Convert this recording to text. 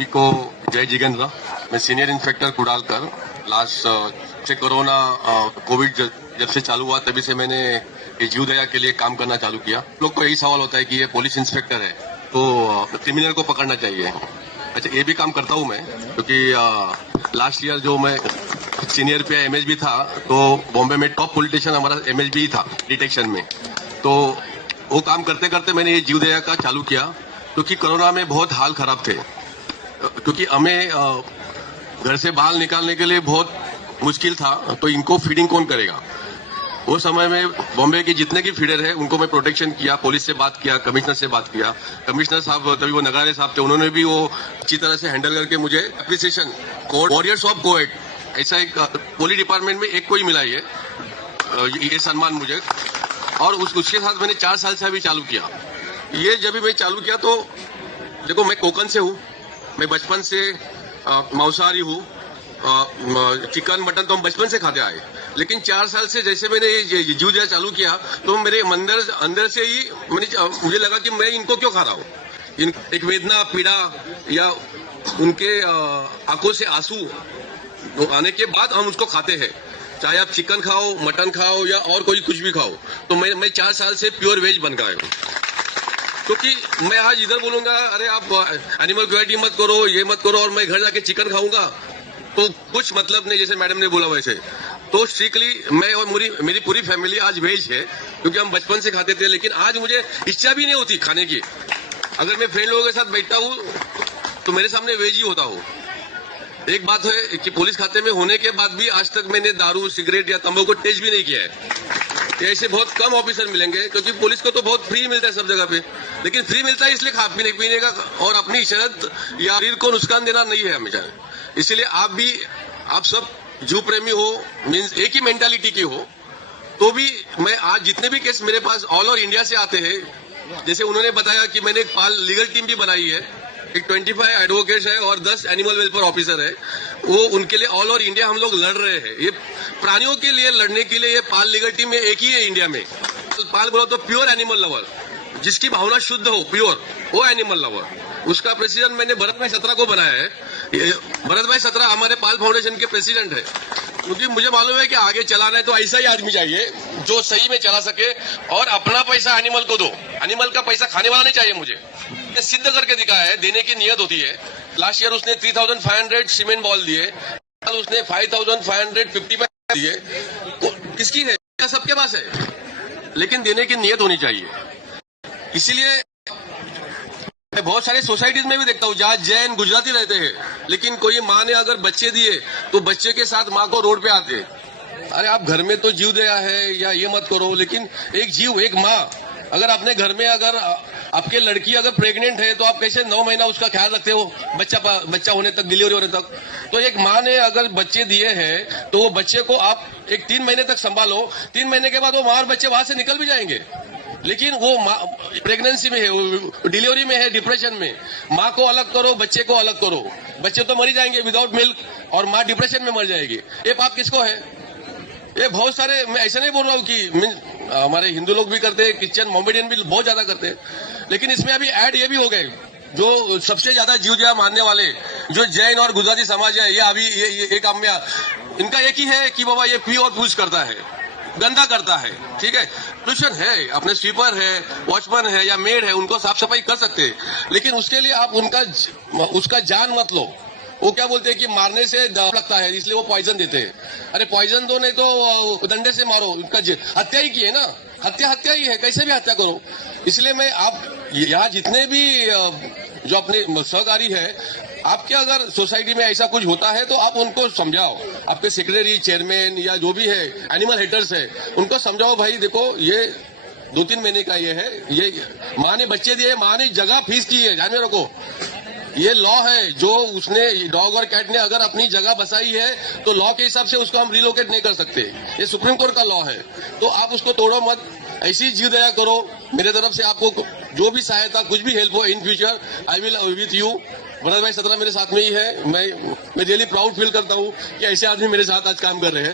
सभी को जय जिगेंद्र। मैं सीनियर इंस्पेक्टर कुडालकर। लास्ट से कोरोना कोविड जब से चालू हुआ तभी से मैंने ये जीवदया के लिए काम करना चालू किया। लोग को यही सवाल होता है कि ये पुलिस इंस्पेक्टर है तो क्रिमिनल को पकड़ना चाहिए। अच्छा, ये भी काम करता हूँ मैं, क्योंकि लास्ट ईयर जो मैं सीनियर पे एमएसबी था तो बॉम्बे में टॉप पॉलिटिशियन हमारा एमएसबी ही था डिटेक्शन में। तो वो काम करते करते मैंने ये जीवदया का चालू किया, क्योंकि कोरोना में बहुत हाल खराब थे। क्योंकि हमें घर से बाहर निकालने के लिए बहुत मुश्किल था, तो इनको फीडिंग कौन करेगा। वो समय में बॉम्बे के जितने की फीडर है उनको मैं प्रोटेक्शन किया, पुलिस से बात किया, कमिश्नर से बात किया। कमिश्नर साहब तभी वो नगारे साहब थे, उन्होंने भी वो अच्छी तरह से हैंडल करके मुझे एप्रिसिएशन वॉरियर्स ऑफ कोएड ऐसा एक पुलिस डिपार्टमेंट में एक को ही मिला ये सम्मान मुझे। और उसके साथ मैंने 4 साल से अभी चालू किया। ये जब भी मैं चालू किया तो देखो, मैं कोकन से हूँ, मैं बचपन से मांसाहारी हूँ। चिकन मटन तो हम बचपन से खाते आए, लेकिन 4 साल से जैसे मैंने ये जीवदया चालू किया तो मेरे अंदर से ही मुझे लगा कि मैं इनको क्यों खा रहा हूँ। एक वेदना, पीड़ा या उनके आंखों से आंसू आने के बाद हम उसको खाते हैं। चाहे आप चिकन खाओ, मटन खाओ या और कोई कुछ भी खाओ। तो मैं 4 साल से प्योर वेज बन गया हूँ। क्योंकि मैं आज इधर बोलूंगा अरे आप एनिमल क्रुएल्टी मत करो, ये मत करो, और मैं घर जाके चिकन खाऊंगा तो कुछ मतलब नहीं, जैसे मैडम ने बोला वैसे। तो स्ट्रिक्टली मैं और मेरी पूरी फैमिली आज वेज है, क्योंकि हम बचपन से खाते थे। लेकिन आज मुझे इच्छा भी नहीं होती खाने की। अगर मैं फ्रेंड लोगों के साथ बैठता हूँ तो मेरे सामने वेज ही होता हूँ। एक बात है कि पुलिस खाते में होने के बाद भी आज तक मैंने दारू, सिगरेट या तंबाकू को टेस्ट भी नहीं किया है। ऐसे बहुत कम ऑफिसर मिलेंगे, क्योंकि पुलिस को तो बहुत फ्री मिलता है सब जगह पे। लेकिन फ्री मिलता है इसलिए खा पीने का, और अपनी सेहत या शरीर को नुकसान देना नहीं है हमेशा। इसलिए आप सब जीव प्रेमी हो, मीन्स एक ही मेंटालिटी की हो। तो भी मैं आज जितने भी केस मेरे पास ऑल ओवर इंडिया से आते हैं, जैसे उन्होंने बताया कि मैंने एक पाल लीगल टीम भी बनाई है, एक 25 एडवोकेट्स है और 10 एनिमल वेलफेयर ऑफिसर है। वो उनके लिए ऑल ओवर इंडिया हम लोग लड़ रहे हैं। ये प्राणियों के लिए लड़ने के लिए ये पाल लीगल टीम में एक ही है इंडिया में। पाल बोलो तो प्योर एनिमल लवर, जिसकी भावना शुद्ध हो, प्योर, वो एनिमल लवर। उसका प्रेसिडेंट मैंने भरत भाई सत्रा को बनाया है। भरत भाई सत्रा हमारे पाल फाउंडेशन के प्रेसिडेंट है, क्योंकि मुझे मालूम है कि आगे चलाना है तो ऐसा ही आदमी चाहिए जो सही में चला सके और अपना पैसा एनिमल को दो। एनिमल का पैसा खाने वाला नहीं चाहिए मुझे। सिद्ध करके दिखाया है, देने की नियत होती है। लास्ट ईयर उसने 3500 सीमेंट बॉल दिए, कल उसने 5555 दिए। तो किसकी है? सबके पास है, लेकिन देने की नियत होनी चाहिए। इसीलिए मैं बहुत सारे सोसाइटीज में भी देखता हूँ जहाँ जैन गुजराती रहते हैं, लेकिन कोई माँ ने अगर बच्चे दिए तो बच्चे के साथ माँ को रोड पे आते हैं। अरे आप घर में तो जीव दया है या ये मत करो, लेकिन एक जीव, एक माँ, अगर अपने घर में अगर आपके लड़की अगर प्रेग्नेंट है तो आप कैसे 9 महीना उसका ख्याल रखते हो, बच्चा होने तक, डिलीवरी होने तक। तो एक माँ ने अगर बच्चे दिए हैं तो वो बच्चे को आप एक 3 महीने तक संभालो। 3 महीने के बाद वो माँ और बच्चे वहां से निकल भी जाएंगे। लेकिन वो प्रेगनेंसी में है, डिलीवरी में है, डिप्रेशन में, माँ को अलग करो, बच्चे को अलग करो। बच्चे तो मर ही जाएंगे विदाउट मिल्क, और माँ डिप्रेशन में मर जाएगी। ये पाप किसको है? ये बहुत सारे, मैं ऐसा नहीं बोल रहा हूँ कि हमारे हिंदू लोग भी करते हैं, क्रिश्चियन, मोमेडियन भी बहुत ज्यादा करते हैं। लेकिन इसमें अभी ऐड ये भी हो गए, जो सबसे ज्यादा जीवदया मानने वाले जो जैन और गुजराती समाज है, ये अभी ये काम में इनका एक ही है कि बाबा ये पी और पूछ करता है, गंदा करता है। ठीक है, सोल्यूशन है, अपने स्वीपर है, वॉचमैन है या मेड है, उनको साफ सफाई कर सकते हैं। लेकिन उसके लिए आप उसका जान मत लो। वो क्या बोलते हैं कि मारने से डर लगता है, इसलिए वो पॉइजन देते हैं। अरे पॉइजन दो, नहीं तो डंडे से मारो। उनका हत्या ही की है ना, हत्या ही है, कैसे भी हत्या करो। इसलिए मैं आप यहाँ जितने भी जो अपने सहकारी है, आपके अगर सोसाइटी में ऐसा कुछ होता है तो आप उनको समझाओ। आपके सेक्रेटरी, चेयरमैन या जो भी है, एनिमल हेटर्स है, उनको समझाओ भाई देखो ये 2-3 महीने का ये है, ये माँ ने बच्चे दिए, माँ ने जगह फीस की है जानवरों को। ये लॉ है, जो उसने डॉग और कैट ने अगर अपनी जगह बसाई है तो लॉ के हिसाब से उसको हम रिलोकेट नहीं कर सकते। ये सुप्रीम कोर्ट का लॉ है, तो आप उसको तोड़ो मत। ऐसी जीव दया करो। मेरे तरफ से आपको जो भी सहायता, कुछ भी हेल्प हो in future, I will with you. Bharat भाई सत्रा मेरे साथ में ही है। मैं रियली प्राउड फील करता हूँ कि ऐसे आदमी मेरे साथ आज काम कर रहे हैं।